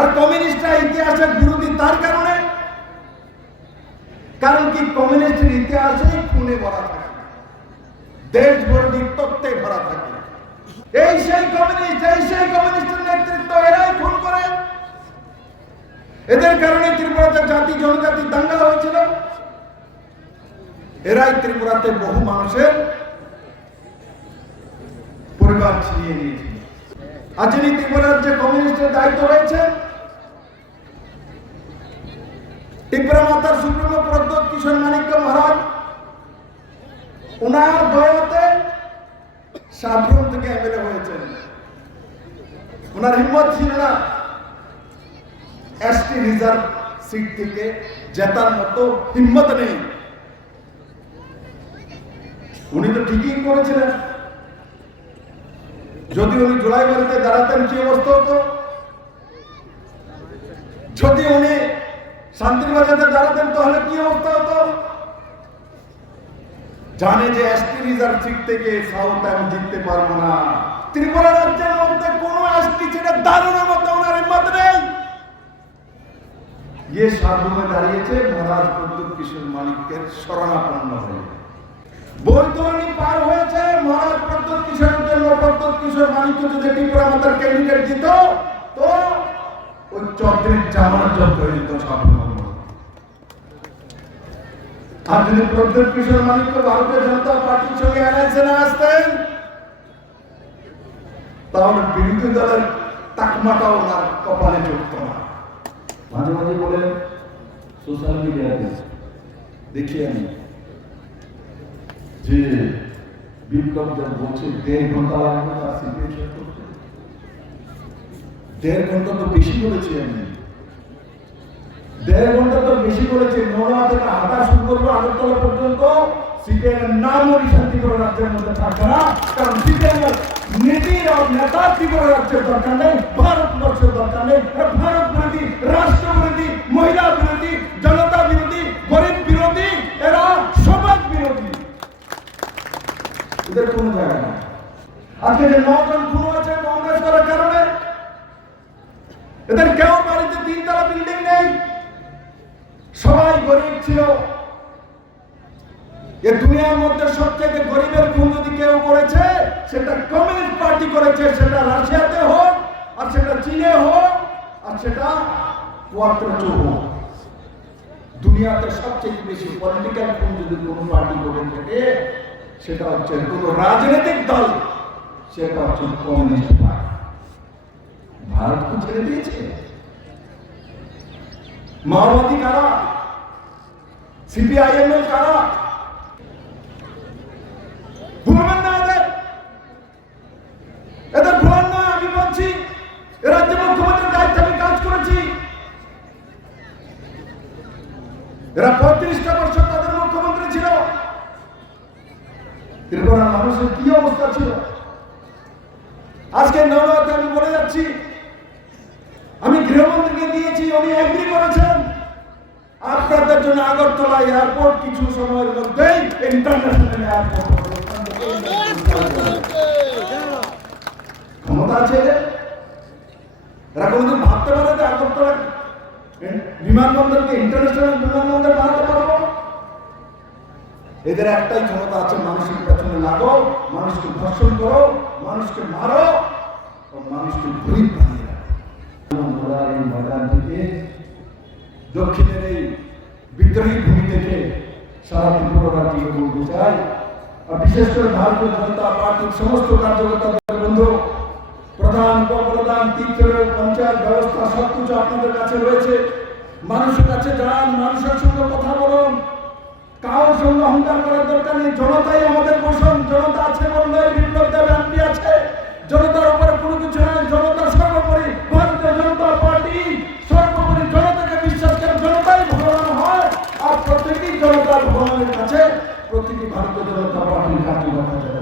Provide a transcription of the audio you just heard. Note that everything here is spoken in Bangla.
আর কমিউনিস্টরা ইতিহাসের বিরোধী তার কারণে? কারণ কি কমিউনিস্টের ইতিহাসেই খুনে ভরা থাকে। দেশ বিরোধী তত্ত্বে ভরা থাকে। এই সেই কমিউনিস্ট, এই সেই কমিউনিস্টের নেতৃত্ব এরাই খুন করে। এদের কারণে ত্রিপুরাতে জাতি, জনজাতি দাঙ্গা হয়েছিল। এরাই ত্রিপুরাতে বহু মানুষের পরিবার ছিনিয়ে নিয়েছিল। যিনি ত্রিপুরার যে কমিউনিস্টের দায়িত্ব রয়েছে কিশোর মানিক্য মহারাজ দয়াতে থেকে এমএলএ হয়েছেন। ওনার হিম্মত ছিল না এসটি রিজার্ভ সিট থেকে জেতার মতো হিম্মত নেই। উনি তো ঠিকই করেছিলেন। যদি উনি জুলাই বাড়িতে দাঁড়াতেন, কি অবস্থা হতো? যদি উনি শান্তিবাজারে দাঁড়াতেন, তাহলে কি অবস্থা হতো? জানে যে এসটি রিজার্ভ সাউথ আমি জিততে পারব না। ত্রিপুরা রাজ্যের মধ্যে কোনো এসটি ওনার হিম্মত নেই। ইয়ে দাঁড়িয়েছে মহারাজ কিশোর মানিকের শরণাপন্ন হয়ে। বৈতরণী পার হয়েছে, মহারাজ প্রদ্যুৎ কিশোরের জন্য কিশোর মানিক যদি ত্রিপুরা মাতার ক্যান্ডিডেট দিত, তো ওই সাবরুম আর যদি প্রদ্যুৎ কিশোর মানিক ভারতীয় জনতা পার্টির সঙ্গে অ্যালায়েন্সে না আসতেন, তাহলে বিরোধী দলের তাকমাটাও ওনার কপালে চড়ত না। মাঝে মাঝে বলেন সোশ্যাল মিডিয়াতে দেখি আমি, যে বিপ্লব যা বলছে, দেড় ঘণ্টা লাগবে তার শেষ করতে দেড় ঘণ্টা তো বেশি বলেছি আমি। দেড় ঘণ্টা বেশি করেছে নড়া থেকে হাঁটা শুরু করব আগরতলা পর্যন্ত। সিপিএম এর নামও শান্তিপুরা রাজ্যের মধ্যে থাকবে না, কারণ সিপিএম এর নীতির নেতা ত্রিপুরা রাজ্যের দরকার নেই, ভারতবর্ষের দরকার নেই ভারত বিরোধী, রাষ্ট্র বিরোধী, মহিলা বিরোধী, জনতা বিরোধী, গরিব বিরোধী, এরা সমাজ বিরোধী। এদের কোনো জায়গা নেই। আজকে যে নজন খুন হয়েছে কংগ্রেস করার কারণে, এদের কেউ বাড়িতে তিনতলা বিল্ডিং নেই। সবাই গরিব ছিল। এ দুনিয়ার মধ্যে সবচেয়ে গরিবের খুন যদি কেউ করেছে, সেটা কমিউনিস্ট পার্টি করেছে, সেটা রাশিয়াতে হোক, আর সেটা চীনে হোক, আর সেটা কোয়ার্টার হোক। দুনিয়াতে সবচেয়ে বেশি পলিটিক্যাল খুন যদি কোনো পার্টি করে থাকে, সেটা হচ্ছে কোনো রাজনৈতিক দল, সেটা হচ্ছে কমিউনিস্ট পার্টি। ভারতকে ছেড়ে দিয়েছে? মাওবাদী কারা? সিপিআইএমএল কারা? ভুলবেন না এদের। এদের ভুলান না আমি বলছি রাজ্যে মুখ্যমন্ত্রীর দায়িত্বে আমি কাজ করেছি। এরা পঁয়ত্রিশটা বছর তাদের মুখ্যমন্ত্রী ছিল। ত্রিপুরার মানুষের কি অবস্থা ছিল? আজকে নবরাতে আমি বলে যাচ্ছি দিয়েছি উনি এগ্রি করেছেন। আপনাদের জন্য আগরতলা এয়ারপোর্ট কিছু সময়ের মধ্যেই ইন্টারন্যাশনাল এয়ারপোর্ট ক্ষমতা আছে? এরা কোনোদিন ভাবতে পারে যে আগরতলা বিমানবন্দরকে ইন্টারন্যাশনাল বিমানবন্দর বানাতে পারব? এদের একটাই ক্ষমতা আছে, মানুষের পেছনে লাগো, মানুষকে ধর্ষণ করো, মানুষকে মারো মানুষকে গরিব থেকে দক্ষিণের এই বিদ্রোহী ভূমি থেকে সারা ত্রিপুরা রাজ্যকে বলতে চাই আর বিশেষ করে ভারতীয় জনতা পার্টির সমস্ত কার্যকর্তাদের বন্ধু, প্রধান, উপপ্রধান তীর্থের পঞ্চায়েত ব্যবস্থা সবকিছু আপনাদের কাছে রয়েছে। মানুষের কাছে যান, মানুষের সঙ্গে কথা বলুন। কারোর সঙ্গে অহংকার করার দরকার নেই, জনতাই আমাদের भारतीय जनता पार्टी का